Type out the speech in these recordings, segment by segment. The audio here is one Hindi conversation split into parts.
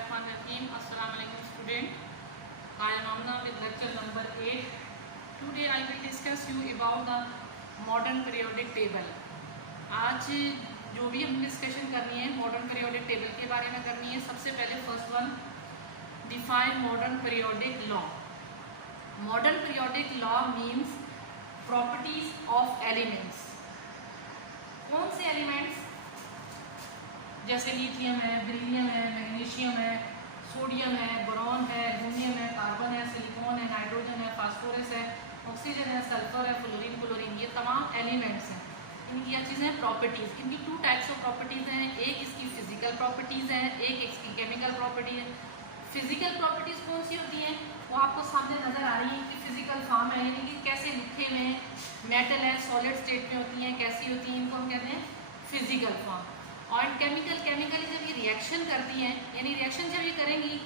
Bismillahirrahmanirrahim. Assalamu alaikum student. I am Amna with lecture number 8. Today I will discuss you about the modern periodic table. आज जो भी हम डिस्कशन करनी है मॉडर्न पीरियोडिक टेबल के बारे में करनी है. सबसे पहले first one, define modern periodic law. Modern periodic law means properties of elements. कौन से एलिमेंट्स? जैसे लिथियम है, बेरिलियम है, मैग्नीशियम है, सोडियम है, बोरॉन है, एल्यूमिनियम है, कार्बन है, सिलिकॉन है, नाइट्रोजन है, फास्फोरस है, ऑक्सीजन है, सल्फर है, फ्लोरीन, क्लोरीन, ये तमाम एलिमेंट्स हैं. इनकी क्या चीज़ें हैं? प्रॉपर्टीज़. इनकी टू टाइप्स ऑफ प्रॉपर्टीज़ हैं. एक इसकी फिजिकल प्रॉपर्टीज़ हैं, एक इसकी केमिकल प्रॉपर्टी है. फिजिकल प्रॉपर्टीज़ कौन सी होती हैं? वो आपको सामने नज़र आ रही है कि फिजिकल फॉर्म है, यानी कि कैसे लिखे हुए हैं, मेटल है, सॉलिड स्टेट में होती हैं, कैसी होती हैं, इनको हम कहते हैं फिजिकल फॉर्म. और केमिकली जब ये रिएक्शन करती हैं, यानी रिएक्शन जब ये करेंगी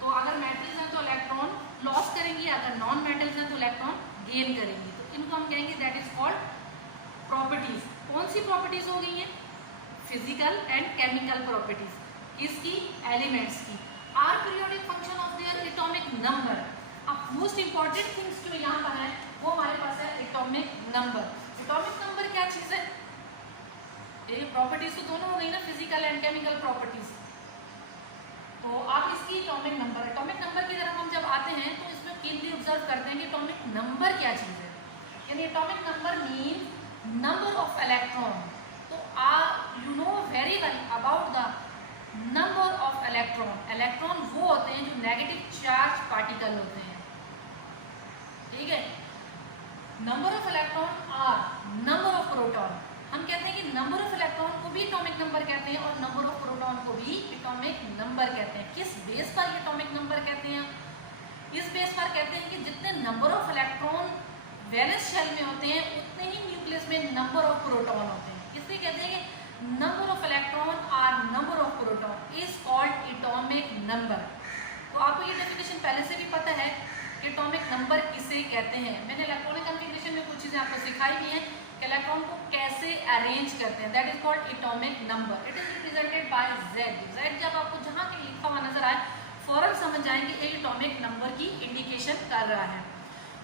तो अगर मेटल्स हैं तो इलेक्ट्रॉन लॉस करेंगी, अगर नॉन मेटल्स हैं तो इलेक्ट्रॉन गेन करेंगी. तो इनको हम कहेंगे दैट इज कॉल्ड प्रॉपर्टीज. कौन सी प्रॉपर्टीज हो गई हैं? Physical and chemical properties. किसकी? एलिमेंट्स की. Are periodic function of their atomic number. अब मोस्ट इंपॉर्टेंट थिंग्स जो यहाँ पर है वो हमारे पास है एटॉमिक नंबर. एटॉमिक नंबर क्या चीज़ है? ये प्रॉपर्टीज तो दोनों हो गई ना, फिजिकल एंड केमिकल प्रॉपर्टीज. तो आप इसकी एटॉमिक नंबर की तरफ हम जब आते हैं तो इसमें कीनली ऑब्जर्व करते हैं कि एटॉमिक नंबर क्या चीज़ है. यानी atomic number mean number of electron. तो you know very well about the number of electron. Electron वो होते हैं जो नेगेटिव चार्ज पार्टिकल होते हैं. ठीक है. Number of electron are number of proton. हम कहते हैं कि नंबर ऑफ इलेक्ट्रॉन को भी एटॉमिक नंबर कहते हैं और नंबर ऑफ प्रोटॉन को भी एटॉमिक नंबर कहते हैं. किस बेस पर एटॉमिक नंबर कहते हैं? इस बेस पर कहते हैं कि जितने number of electron valence shell में होते हैं उतने ही न्यूक्लियस में नंबर ऑफ प्रोटॉन होते हैं. इसलिए कहते हैं कि number of electron are number of proton is called atomic number. तो आपको ये डेफिनेशन पहले से भी पता है कि एटॉमिक नंबर किसे कहते हैं. मैंने इलेक्ट्रॉनिक कन्फिगरेशन में कुछ चीज़ें आपको सिखाई भी हैं कि इलेक्ट्रॉन को कैसे अरेंज करते हैं. That is called atomic number. It is represented bye Z. Z जब आपको जहाँ के लिखा हुआ नजर आए फौरन समझ जाएंगे एक एटॉमिक नंबर की इंडिकेशन कर रहा है.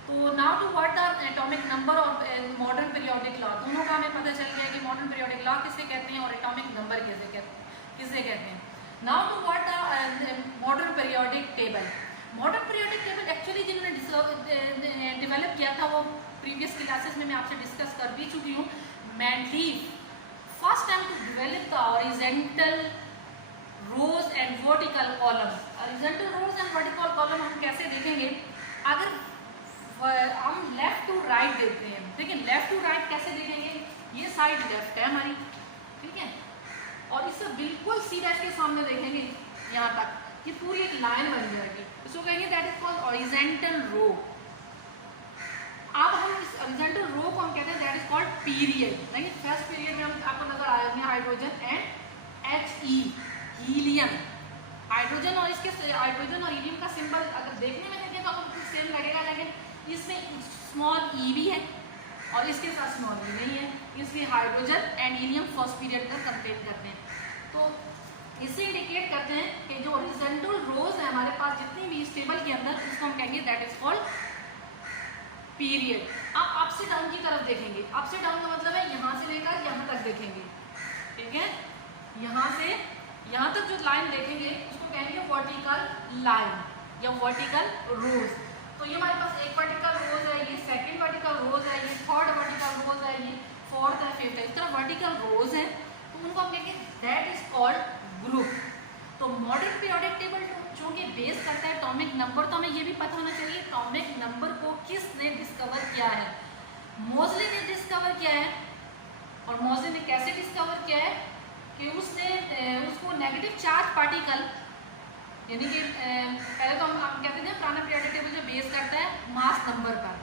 तो now to what the atomic number और मॉडर्न पीरियोडिक लॉ, दोनों का हमें पता चल गया कि मॉडर्न पीरियोडिक लॉ किसे कहते हैं और एटॉमिक नंबर किसे कहते हैं. Now to what the modern periodic table. Modern periodic table actually जिन्होंने डेवलप किया था वो प्रीवियस क्लासेस में मैं आपसे डिस्कस कर भी चुकी हूँ. Mendeleev first time to develop the horizontal rows and vertical column. Horizontal rows and vertical column हम कैसे देखेंगे? अगर हम लेफ्ट टू राइट देखते हैं, ठीक है, लेफ्ट टू राइट कैसे देखेंगे? ये साइड लेफ्ट है हमारी, ठीक है, और इससे बिल्कुल सीधा इसके सामने देखेंगे यहाँ तक, ये पूरी एक लाइन बन जाएगी. इसको कहेंगे that is called horizontal row. अब हम इस हॉरिजॉन्टल रो को हम कहते हैं दैट इज कॉल्ड पीरियड. नहीं, फर्स्ट पीरियड में हम आपको नजर आएंगे hydrogen and He helium. Hydrogen और इसके हाइड्रोजन और हीलियम का सिंबल अगर देखने में देखें तो आपको सेम लगेगा, लेकिन इसमें स्मॉल ई भी है और इसके साथ स्मॉल ई नहीं है. इसलिए hydrogen and helium first period का कंपेयर करते हैं. तो इससे इंडिकेट करते हैं कि जो हॉरिजॉन्टल रोज है हमारे पास जितनी भी इस टेबल के अंदर, उसको हम कहेंगे दैट इज कॉल्ड पीरियड. आप अप से डाउन की तरफ देखेंगे. अप से डाउन का मतलब है यहाँ से लेकर यहाँ तक देखेंगे, ठीक है. यहाँ से यहाँ तक जो लाइन देखेंगे उसको कहेंगे वर्टिकल लाइन या वर्टिकल रोज. तो ये हमारे पास एक वर्टिकल रोज है, ये सेकंड वर्टिकल रोज है, ये थर्ड वर्टिकल रोज है, ये फोर्थ है, फिफ्थ है. इस तरह वर्टिकल रोज है तो उनको हम कहेंगे दैट इज कॉल्ड ग्रुप. तो मॉडर्न पीरियोडिक टेबल चूंकि बेस करता है एटॉमिक नंबर, तो हमें ये भी पता होना चाहिए एटॉमिक नंबर को किसने डिस्कवर किया है. मोज़ले ने डिस्कवर किया है. और मोज़ले ने कैसे डिस्कवर किया है कि उसको नेगेटिव चार्ज पार्टिकल, यानी कि पहले तो हम कहते थे पुराना पीरियोडिक टेबल जो बेस करता है मास नंबर पर.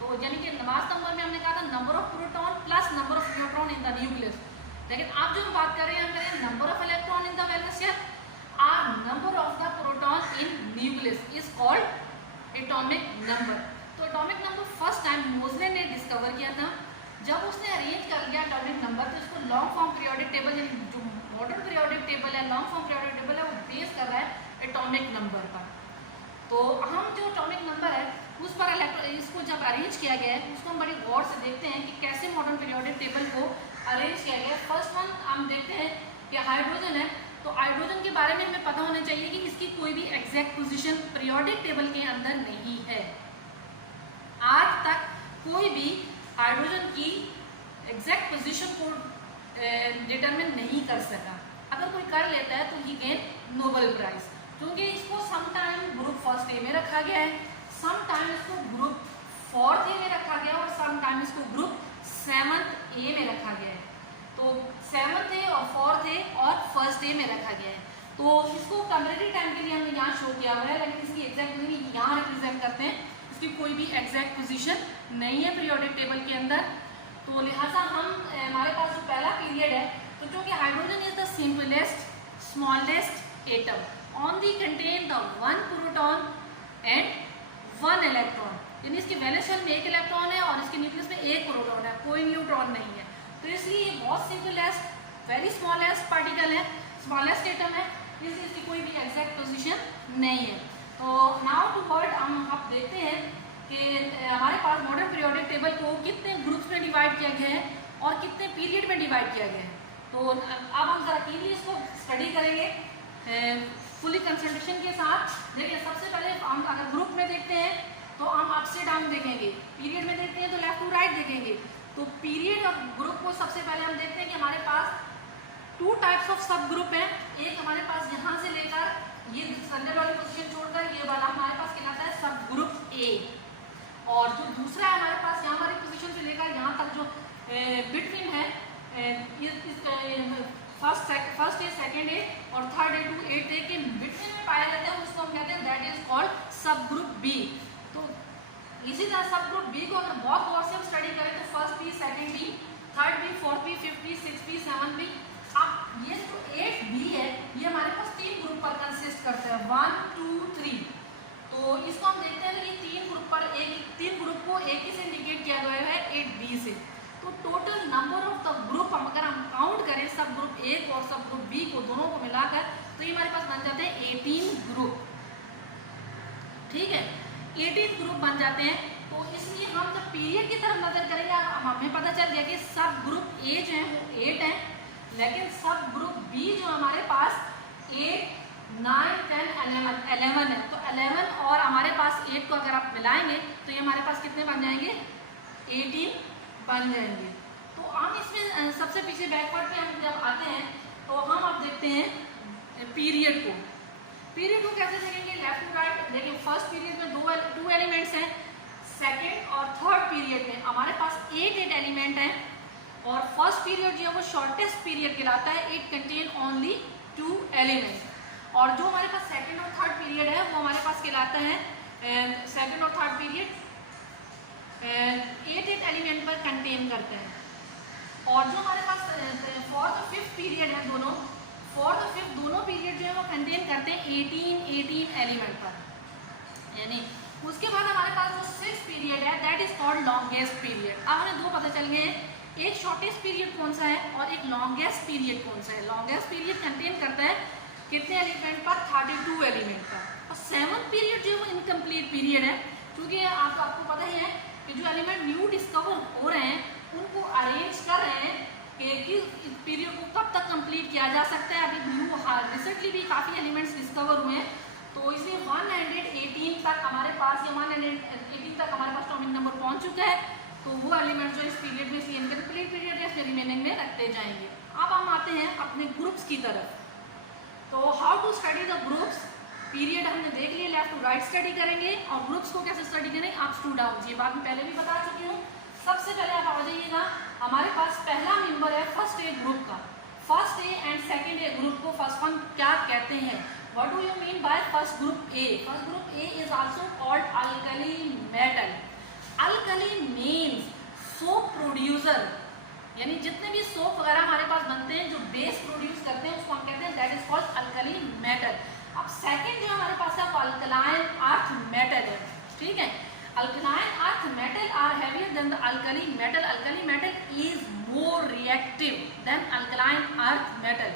तो यानी कि मास नंबर में हमने कहा था number of proton plus number of neutron in the nucleus. लेकिन आप जो हम बात कर रहे हैं हम कह रहे हैं number of electron in the valence shell are number of the proton in nucleus is called atomic number. तो atomic number first time Moseley ने डिस्कवर किया था. जब उसने अरेंज कर लिया एटॉमिक नंबर तो इसको लॉन्ग फॉर्म पीरियोडिक टेबल जो मॉडर्न पीरियोडिक टेबल है, लॉन्ग फॉर्म पीरियोडिक टेबल है, वो बेस कर रहा है एटॉमिक नंबर पर। तो हम जो एटॉमिक नंबर है उस पर इसको जब अरेंज किया गया है उसको हम बड़ी गौर से देखते हैं कि कैसे मॉडर्न पीरियोडिक टेबल को अरेंज किया गया है। फर्स्ट वन हम देखते हैं कि हाइड्रोजन है, तो हाइड्रोजन के बारे में हमें पता होना चाहिए कि इसकी कोई भी एग्जैक्ट पोजीशन पीरियोडिक टेबल के अंदर नहीं है। आज तक कोई भी हाइड्रोजन की एग्जैक्ट पोजीशन को डिटरमिन नहीं कर सका। अगर कोई कर लेता है तो ही गेन नोबेल प्राइज, क्योंकि इसको समटाइम ग्रुप फर्स्ट ए में रखा गया है, समटाइम इसको ग्रुप फोर्थ ए में रखा गया है और समटाइम इसको ग्रुप सेवंथ ए में रखा गया है। तो सेवंथ ए और फोर्थ ए और फर्स्ट ए में रखा गया है। तो इसको कंपैरेटिव टाइम के लिए हमने यहाँ शो किया हुआ है, लेकिन इसकी एग्जैक्ट पोजीशन यहाँ रिप्रेजेंट करते हैं। इसकी कोई भी एग्जैक्ट पोजीशन नहीं है पीरियोडिक टेबल के अंदर। तो लिहाजा हमारे पास जो पहला पीरियड है, तो चूँकि hydrogen is the simplest smallest atom, only contain the one proton and one electron, यानी इसके वैलेंस शेल में एक इलेक्ट्रॉन है और इसके न्यूक्लियस में एक प्रोटॉन है, कोई न्यूट्रॉन नहीं है। तो इसलिए ये बहुत सिंपलेस्ट वेरी स्मॉलेस्ट पार्टिकल है, स्मॉलेस्ट एटम है, इसलिए इसकी कोई भी एग्जैक्ट पोजीशन नहीं है। तो नाउ टू वर्ड हम आप देखते हैं कि हमारे पास मॉडर्न पीरियोडिक टेबल को कितने ग्रुप्स में डिवाइड किया गया है और कितने पीरियड में डिवाइड किया गया है। तो अब हम जरा क्लियरली इसको स्टडी करेंगे फुली कंसंट्रेशन के साथ। देखिए सबसे पहले हम अगर ग्रुप में देखते हैं तो हम अप से डाउन देखेंगे, पीरियड में देखते हैं तो लेफ्ट टू राइट देखेंगे। तो पीरियड और ग्रुप को सबसे पहले हम देखते हैं कि हमारे पास टू टाइप्स ऑफ सब ग्रुप हैं। एक हमारे पास यहाँ से लेकर ये स्टैंडर्ड वाली पोजीशन छोड़कर ये वाला हमारे पास कहलाता है सब ग्रुप ए, और जो दूसरा है हमारे पास यहाँ वाली पोजीशन से लेकर यहाँ तक जो बिटवीन है फर्स्ट ए सेकेंड ए और थर्ड ए टू एट ए के बिटवीन में पाया जाता है, उसको हम कहते हैं दैट इज कॉल्ड सब ग्रुप बी। तो इसी तरह सब ग्रुप बी को अगर बहुत गौर से हम स्टडी करें तो first B, second B, third B, fourth B, fifth B, six B, seven B. अब ये जो 8B है ये हमारे पास 3 ग्रुप पर कंसिस्ट करता है, 1 2 3। तो इसको हम देखते हैं कि 3 ग्रुप को एक ही से इंडिकेट किया गया है 8B से। तो total number of the group अगर हम काउंट करें सब ग्रुप ए और सब ग्रुप बी को दोनों को मिलाकर तो ये हमारे पास बन जाते हैं 18 ग्रुप। ठीक है, 18 ग्रुप बन जाते हैं। तो इसलिए हम जब पीरियड की तरफ नजर करेंगे हमें पता चल गया कि सब ग्रुप ए जो है वो 8 है, लेकिन सब ग्रुप बी जो हमारे पास 8 9 10 11 है। तो 11 और हमारे पास 8 को अगर आप मिलाएंगे तो ये हमारे पास कितने बन जाएंगे, 18 बन जाएंगे। तो हम इसमें सबसे पीछे बैकवर्ड पे हम जब आते हैं तो हम अब देखते हैं पीरियड को। पीरियड को कैसे देखेंगे, लेफ्ट टू राइट। देखिए फर्स्ट पीरियड में 2 एलिमेंट्स हैं, सेकेंड और थर्ड पीरियड में हमारे पास 8 एलिमेंट हैं, और फर्स्ट पीरियड जो है वो शॉर्टेस्ट पीरियड कहलाता है, इट कंटेन ओनली 2 एलिमेंट्स। और जो हमारे पास सेकेंड और थर्ड पीरियड है वो हमारे पास कहलाता है सेकेंड और थर्ड पीरियड 8 एलिमेंट पर कंटेन करते हैं। और जो हमारे पास फोर्थ और फिफ्थ पीरियड है दोनों, फोर्थ और फिफ्थ दोनों पीरियड जो है वो कंटेन करते हैं 18 एलिमेंट पर। यानी उसके बाद हमारे पास जो सिक्स्थ पीरियड है that is called longest period. अब हमें 2 पता चल गए हैं, एक शॉर्टेस्ट पीरियड कौन सा है और एक लॉन्गेस्ट पीरियड कौन सा है। लॉन्गेस्ट पीरियड कंटेन करता है कितने एलिमेंट पर, 32 एलिमेंट पर। और सेवंथ पीरियड जो है वो इनकम्प्लीट पीरियड है, क्योंकि आपको पता ही है कि जो एलिमेंट न्यू डिस्कवर हो रहे हैं उनको अरेंज कर रहे हैं कि इस पीरियड को कब तक कंप्लीट किया जा सकता है। अभी न्यू रिसेंटली भी काफ़ी एलिमेंट्स डिस्कवर हुए हैं, तो इसलिए 118 तक हमारे पास, या 118 तक हमारे पास एटॉमिक नंबर पहुंच चुका है। तो वो एलिमेंट जो इस पीरियड में इनकम्प्लीट पीरियड या इसमें रिमेनिंग में रखते जाएंगे। अब हम आते हैं अपने ग्रुप्स की तरफ। तो how to study the groups, period हमने देख लिया, लेफ्ट टू राइट स्टडी करेंगे, और ग्रुप्स को कैसे स्टडी करें अप्स टू डाउन, ये बात मैं पहले भी बता चुकी हूँ। सबसे पहले आप आ जाइएगा, हमारे पास पहला मेंबर है फर्स्ट ए ग्रुप का। First A and second A group को फर्स्ट वन क्या कहते हैं, what do you mean by first group A. First group A is also called alkali metal. Alkali means soap producer, यानी जितने भी सोप वगैरह हमारे पास बनते हैं जो बेस प्रोड्यूस करते हैं उसको हम कहते हैं that is called alkali metal. अब सेकंड जो हमारे पास है वो अल्कलाइन अर्थ मेटल है। ठीक है, alkaline earth metal are heavier than the alkali metal. Alkali metal is more reactive than alkaline earth metal.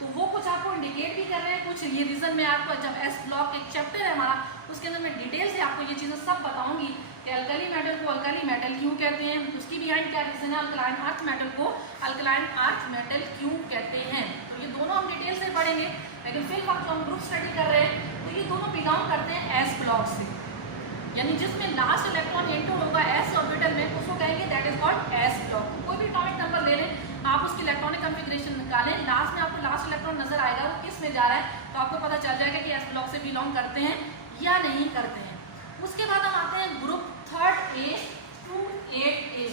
तो वो कुछ आपको इंडिकेट भी कर रहे हैं, कुछ ये रीजन में आपको जब एस ब्लॉक एक चैप्टर है हमारा उसके अंदर मैं डिटेल से आपको ये चीज़ें सब बताऊंगी कि अल्कली मेटल को अल्कली मेटल क्यों कहते हैं, उसकी बिहाइंड क्या रीजन है, अल्कलाइन अर्थ मेटल को अल्कलाइन अर्थ मेटल क्यों कहते हैं। तो ये दोनों हम डिटेल से पढ़ेंगे, लेकिन फिर वक्त जो हम ग्रुप स्टडी कर रहे हैं तो ये दोनों बिलोंग करते हैं एस ब्लॉक से, यानी जिसमें लास्ट इलेक्ट्रॉन एंटर होगा एस ऑर्बिटल में उसको कहेंगे that is called S block. कोई भी एटॉमिक नंबर ले लें आप, उसकी इलेक्ट्रॉनिक कॉन्फ़िगरेशन निकालें, लास्ट में आपको लास्ट इलेक्ट्रॉन नजर आएगा वो किस में जा रहा है, तो आपको पता चल जाएगा कि एस ब्लॉक से बिलोंग करते हैं या नहीं करते हैं। उसके बाद हम आते हैं group third A to 8A।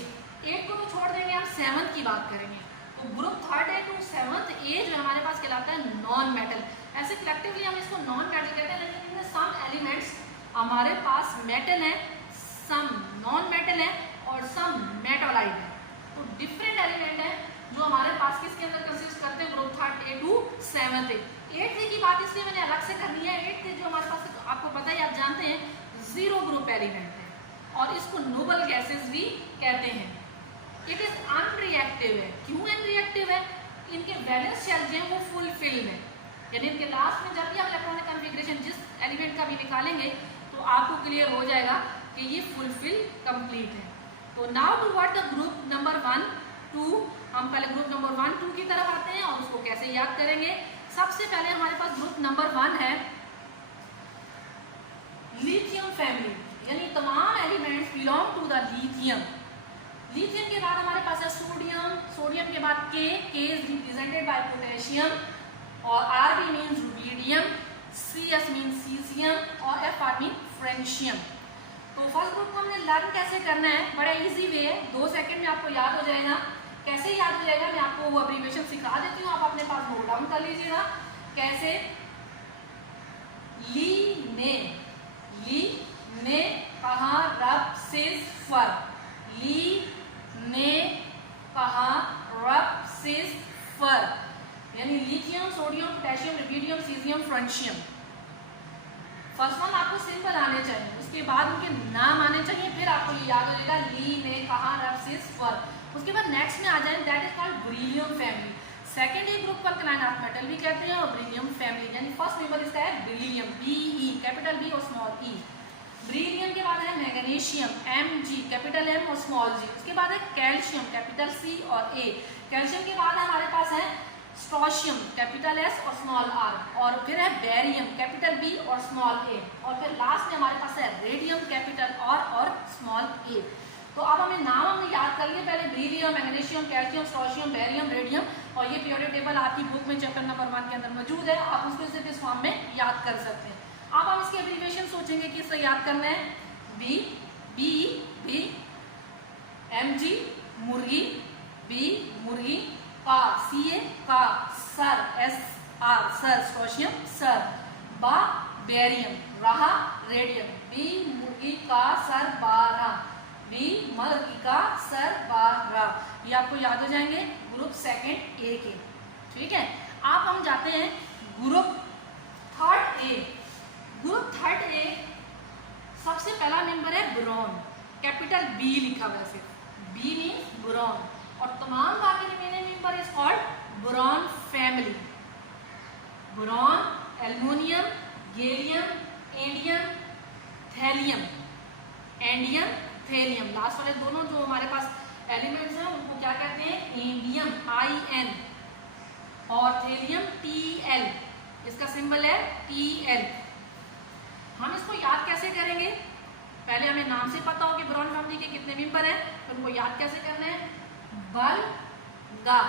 8 को तो छोड़ देंगे, हम 7 की बात करेंगे। तो group third A to 7th A जो हमारे पास कहलाता है नॉन मेटल। ऐसे कलेक्टिवली हम इसको नॉन मेटल कहते हैं, लेकिन इनमें सम एलिमेंट्स हमारे पास मेटल है, सम नॉन मेटल है और सम मेटालाइट है। तो डिफरेंट एलिमेंट है जो हमारे पास किसके अंदर कंसिस्ट करते हैं group third A to 7th A. 8th की बात इसलिए मैंने अलग से करनी है, 8th जो हमारे पास आपको पता है, आप जानते हैं जीरो ग्रुप एलिमेंट है और इसको नोबल गैसेस भी कहते हैं। इट इज अनरिएक्टिव है। क्यों अनरिएक्टिव है? इनके वैलेंस शेल जो है वो फुलफिल है, यानी इनके लास्ट में जब भी हम इलेक्ट्रॉनिक कॉन्फ़िगरेशन जिस एलिमेंट का भी निकालेंगे तो आपको क्लियर हो जाएगा कि ये फुलफिल कंप्लीट है। तो now to what the group number 1 2। हम पहले ग्रुप नंबर 1 2 की तरफ आते हैं और उसको कैसे याद करेंगे। सबसे पहले हमारे पास ग्रुप नंबर 1 है लिथियम फैमिली, यानी तमाम elements belong to the lithium. Lithium के बाद हमारे पास है सोडियम, सोडियम के बाद K is represented by potassium और R B means rubidium, C S means caesium और एफ आर मीन फ्रेंशियम। तो फर्स्ट ग्रुप को हमने लर्न कैसे करना है, बड़ा इजी वे है, 2 सेकंड में आपको याद हो जाएगा। कैसे याद हो जाएगा मैं आपको वो अब्रीविएशन सिखा देती हूँ, आप अपने पास नोट डाउन कर लीजिएगा। कैसे? ली ने कहा रब से फर, ली ने कहा रब से फर, यानी lithium sodium potassium rubidium caesium francium. First one आपको सिंपल आने चाहिए, उसके बाद उनके नाम आने चाहिए, फिर आपको ये याद हो जाएगा ली ने कहा रब से फर। उसके बाद नेक्स्ट में आ जाए that is called beryllium family. Second A group पर अल्कलाइन अर्थ मेटल भी कहते हैं और बेरिलियम फैमिली, यानी फर्स्ट मेंबर इसका है बेरिलियम, BE कैपिटल B और स्मॉल e। बेरिलियम के बाद है मैग्नीशियम, Mg कैपिटल M और स्मॉल g। उसके बाद है कैल्शियम कैपिटल C और A। कैल्शियम के बाद हमारे पास है स्ट्रोशियम कैपिटल S और स्मॉल r, और फिर है बेरियम कैपिटल B और स्मॉल a, और फिर लास्ट में हमारे पास है रेडियम कैपिटल R और स्मॉल a। तो अब हमें नाम हमने याद कर लिए पहले, beryllium, magnesium, calcium, strontium, barium, radium, और ये पीरियोडिक टेबल आपकी बुक में चैप्टर नंबर 1 के अंदर मौजूद है, आप उसको सिर्फ इस फॉर्म में याद कर सकते हैं। अब हम इसके एब्रीविएशन सोचेंगे कि इसे याद करना है, B Mg मुर्गी, B मुर्गी, का CA का सर SR सर स्ट्रोशियम सर, बा बेरियम, रहा रेडियम, B मुर्गी का सर बारह, B मुर्गी का सर बारह। ये आपको याद हो जाएंगे ग्रुप सेकंड ए के, ठीक है। अब हम जाते हैं ग्रुप थर्ड ए। ग्रुप थर्ड ए सबसे पहला मेंबर है बोरॉन, कैपिटल B लिखा हुआ है, सिर्फ B मीन्स बोरॉन, और तमाम बाकी remaining member is called boron family. Boron, aluminium, gallium, indium, thallium, indium, thallium, last वाले दोनों जो हमारे पास एलिमेंट्स हैं उनको क्या कहते हैं, इंडियम IN और थैलियम TL, इसका सिंबल है TL। हम इसको याद कैसे करेंगे, पहले हमें नाम से पता हो कि बोरॉन फैमिली के कितने मेंबर हैं, तो उनको याद कैसे करना है, बलगा,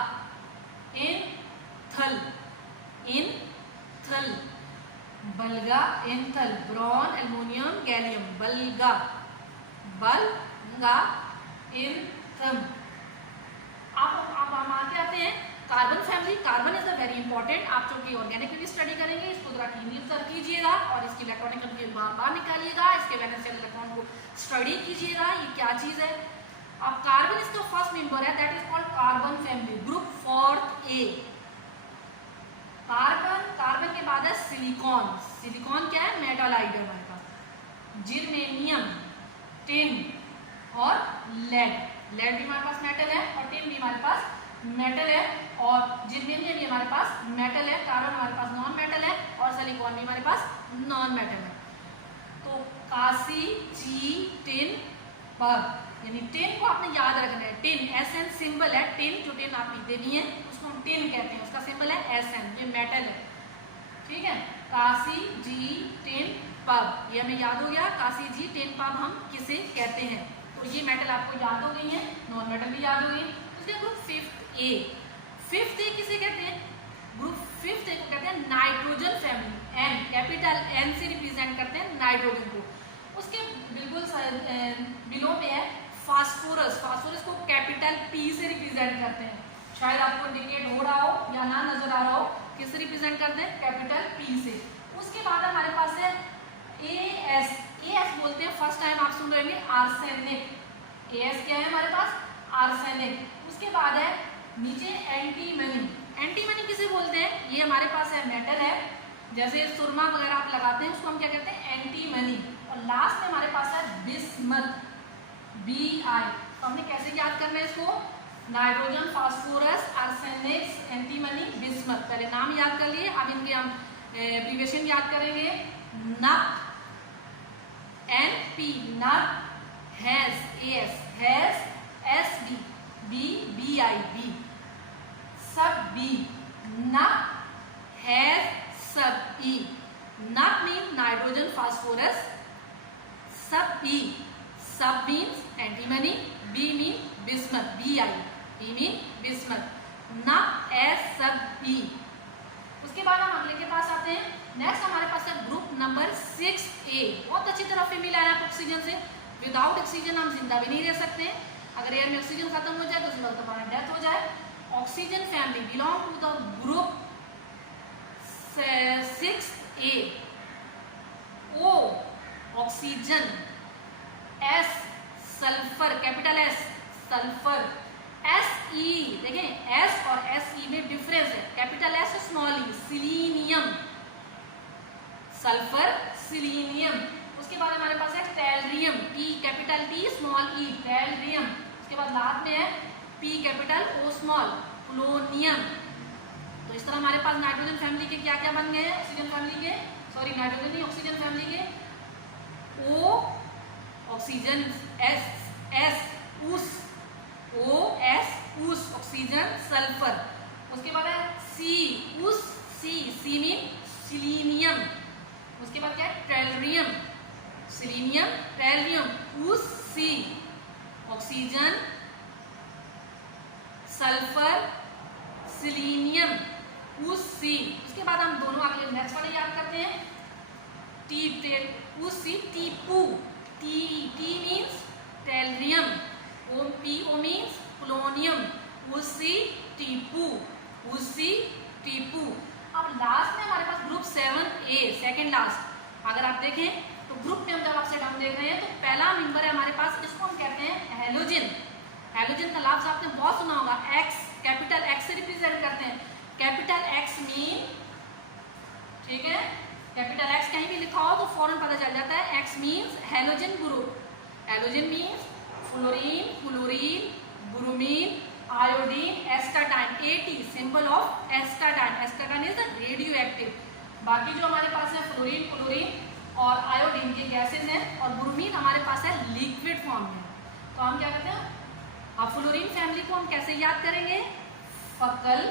इनथल, बलगा इनथल, बोरॉन, एल्युमिनियम, गैलियम, बलगा इनथम। आप हम आगे आते हैं carbon family. Carbon is the very important, आप जो कि ऑर्गेनिक भी स्टडी करेंगे इसको जरा क्लीनली ऑब्जर्व कीजिएगा और इसकी इलेक्ट्रॉनिक बार निकालिएगा, इसके वैलेंस शेल इलेक्ट्रॉन को स्टडी कीजिएगा, ये क्या चीज है। अब कार्बन इसका फर्स्ट मेंबर है, that is called carbon family, group fourth A. Carbon के बाद है सिलिकॉन, सिलिकॉन क्या है, मेटालाइट है हमारे पास, जर्मेनियम, टिन और लेड भी हमारे पास मेटल है और टिन भी हमारे पास मेटल है, और जर्मेनियम ये हमारे पास मेटल है, कार्बन हमारे पास नॉन मेटल है और सिलिकॉन भी हमारे पास नॉन मेटल है। तो कासी ची टिन पब, यानी टिन को आपने याद रखना है। टिन एसएन सिंबल है, टिन जो टिन आप पीते नहीं है उसको हम टिन कहते हैं, उसका सिंबल है एसएन, ये मेटल है, ठीक है। कासी जी टिन पब, ये हमें याद हो गया, कासी जी टिन पब हम किसे कहते हैं। तो ये मेटल आपको याद हो गई है, नॉन मेटल भी याद हो गई। उसके group fifth A, fifth A किसे कहते हैं? ग्रुप फिफ्थ ए को कहते हैं nitrogen family, N capital N से रिप्रेजेंट करते हैं नाइट्रोजन को। उसके बिल्कुल बिलो में है फास्फोरस, फास्फोरस को कैपिटल पी से रिप्रेजेंट करते हैं। शायद आपको इंडिकेट हो रहा हो या ना नजर आ रहा हो, किससे रिप्रेजेंट करते हैं? कैपिटल पी से। उसके बाद हमारे पास है एएस, एएस बोलते हैं, फर्स्ट टाइम आप सुन रहे होंगे आर्सेनिक। एएस क्या है हमारे पास? आर्सेनिक। उसके बाद है नीचे एंटीमनी, एंटीमनी किसे बोलते हैं? ये हमारे पास है मेटल है, जैसे सुरमा वगैरह आप लगाते हैं उसको हम क्या कहते हैं? एंटीमनी। और लास्ट में हमारे पास है बिस्मथ, बी आई। तो हमने कैसे याद करना है इसको? Nitrogen, phosphorus, arsenic, antimony, bismuth. पहले नाम याद कर लिए, अब इनके हम एब्रिविएशन याद करेंगे। नप, एन पी, नप, हैज, एएस, हैज, S B, B B I, B, सब बी, नप, हैज, सब ई। नप मीन नाइट्रोजन फास्फोरस, सब ई, सब means antimony, B mean bismuth, B I, B mean bismuth, नप, एस, सब ई। उसके बाद हम अगले के पास आते हैं। नेक्स्ट हमारे पास है ग्रुप नंबर 6A, बहुत अच्छी तरह फेमिलियर है ऑक्सीजन से। विदाउट ऑक्सीजन हम जिंदा भी नहीं रह सकते, अगर एयर में ऑक्सीजन खत्म हो जाए तो उसके बाद हमारा डेथ हो जाए। Oxygen family belong to the group 6A। O oxygen, S sulphur, capital S sulphur, SE देखें S और SE में डिफरेंस है, capital S small E, selenium, sulphur, selenium. उसके बाद हमारे पास है tellurium, T capital T small E, tellurium. उसके बाद लास्ट में है P capital O small, polonium. तो इस तरह हमारे पास नाइट्रोजन फैमिली के क्या क्या बन गए हैं? ऑक्सीजन फैमिली के, सॉरी नाइट्रोजन नहीं, ऑक्सीजन फैमिली के O ऑक्सीजन, S उस, O S उस ऑक्सीजन, सल्फर। उसके बाद है C उस, C मीन सिलीनियम। उसके बाद क्या है? टेलरियम, सिलीनियम, टेलरियम, उस, C ऑक्सीजन, सल्फर, सिलीनियम, उस, C। उसके बाद हम दोनों अगले नेक्स्ट वाले याद करते हैं। उस, C, Tipu, T means tellurium, O means polonium, उसी टीपू, उसी टीपू। अब लास्ट में हमारे पास ग्रुप 7A, सेकंड लास्ट। अगर आप देखें तो ग्रुप में हम जब आपसे हम देख रहे हैं तो पहला मेंबर है हमारे पास, इसको हम कहते हैं हैलोजन। हैलोजन का लफ्ज आपने बहुत सुना होगा, X कैपिटल X से रिप्रेजेंट करते हैं। कैपिटल X मीन, ठीक है, कैपिटल X कहीं भी लिखा हो तो फौरन पता चल जाता है, X means halogen group. Halogen means fluorine, chlorine, bromine, iodine, एस्टाटाइन, AT symbol of एस्टाटाइन। एस्टाटाइन is radio active. बाकी जो हमारे पास है फ्लोरीन, क्लोरीन और आयोडीन के गैसेज हैं, और ब्रोमीन हमारे पास है लिक्विड फॉर्म में। तो हम क्या कहते हैं? अब फ्लोरीन फैमिली को हम कैसे याद करेंगे? फकल,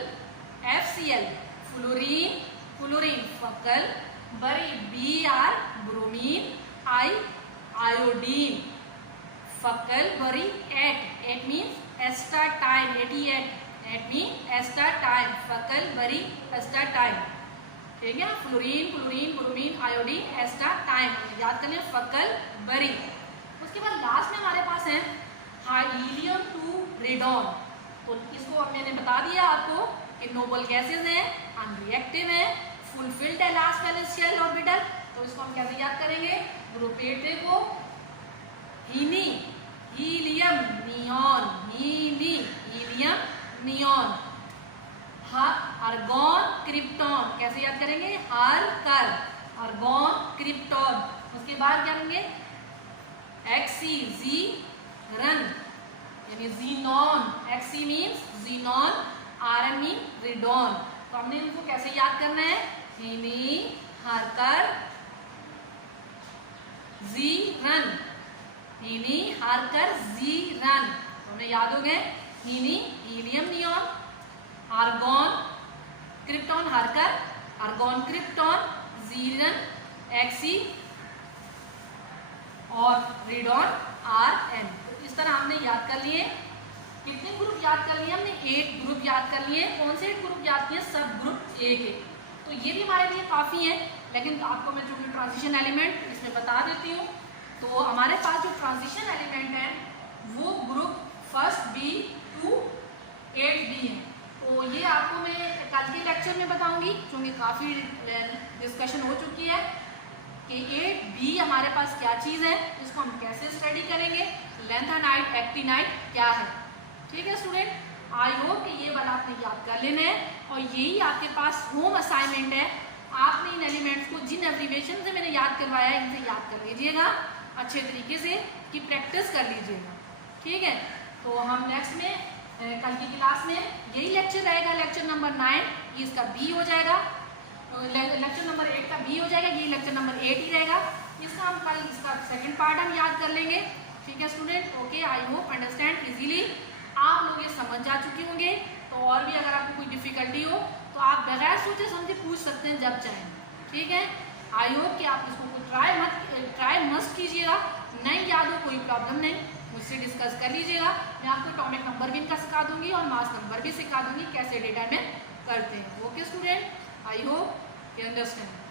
FCl, फ्लोरीन, क्लोरीन, फकल, बरी, Br, ब्रोमीन, I, आयोडीन, फकल, बरी, at means astatine, 88, at mean astatine, फकल, बरी, एस्टाटाइन, ठीक है। Fluorine, chlorine, bromine, iodine, astatine याद करने, फकल, बरी। उसके बाद लास्ट में हमारे पास है हीलियम 2 रेडॉन। तो इसको मैंने बता दिया आपको कि नोबल गैसेज हैं, अनरिएक्टिव हैं, फुलफिल्ड है लास्ट वैलेंस शेल ऑर्बिटल। तो इसको हम कैसे याद करेंगे? ग्रुप 8 को हीनी, हीलियम, नियॉन, हीनी, हीलियम, नियॉन। आर्गॉन, क्रिप्टॉन, कैसे याद करेंगे? हर कर, आर्गॉन, क्रिप्टॉन। उसके बाद क्या करेंगे? एक्सी, जी रन, यानी xenon, XE means xenon, RN mean radon. तो हमने इनको कैसे याद करना है, हिनी हारकर जी रन, हिनी हारकर जी रन, तो हमें याद हो गए हिनी हीलियम नियॉन, आर्गॉन क्रिप्टॉन हारकर, आर्गॉन क्रिप्टॉन, जीरन एक्सी और रेडॉन आर एन। तो इस तरह हमने याद कर लिए। कितने ग्रुप याद कर लिए हमने, 8 ग्रुप याद कर लिए। कौन से 8 ग्रुप याद किए, सब ग्रुप एक है। तो ये भी हमारे लिए काफ़ी है, लेकिन आपको मैं जो ट्रांजिशन एलिमेंट इसमें बता देती हूँ। तो हमारे पास जो ट्रांजिशन एलिमेंट है वो group first B to 8 B है। तो ये आपको मैं कल के लेक्चर में बताऊंगी, क्योंकि काफ़ी डिस्कशन हो चुकी है कि 8 बी हमारे पास क्या चीज़ है, इसको हम कैसे स्टडी करेंगे, लैंथेनाइड एक्टिनाइड क्या है। ठीक है स्टूडेंट, आई होप कि ये वाला आपने याद कर लेना है और यही आपके पास होम असाइनमेंट है। आपने इन एलिमेंट्स को जिन एब्रीविएशन से मैंने याद करवाया है इनसे याद कर लीजिएगा अच्छे तरीके से, कि प्रैक्टिस कर लीजिएगा। ठीक है, तो हम नेक्स्ट में कल की क्लास में यही लेक्चर रहेगा, लेक्चर नंबर 9, ये इसका बी हो जाएगा, लेक्चर नंबर 8 का बी हो जाएगा, ये लेक्चर नंबर 8 ही रहेगा। इसका हम कल इसका सेकंड पार्ट हम याद कर लेंगे। ठीक है student, okay, I hope understand easily आप लोग ये समझ जा चुके होंगे। तो और भी अगर आपको कोई डिफिकल्टी हो तो आप बगैर सोचे समझे पूछ सकते हैं जब चाहें। ठीक है, आई होप कि आप इसको ट्राई मस्ट कीजिएगा, नहीं याद हो कोई प्रॉब्लम नहीं, मुझसे डिस्कस कर लीजिएगा। मैं आपको टॉपिक नंबर भी इनका सिखा दूंगी और मास नंबर भी सिखा दूंगी कैसे डेटा में करते हैं। Okay student, I hope you understand.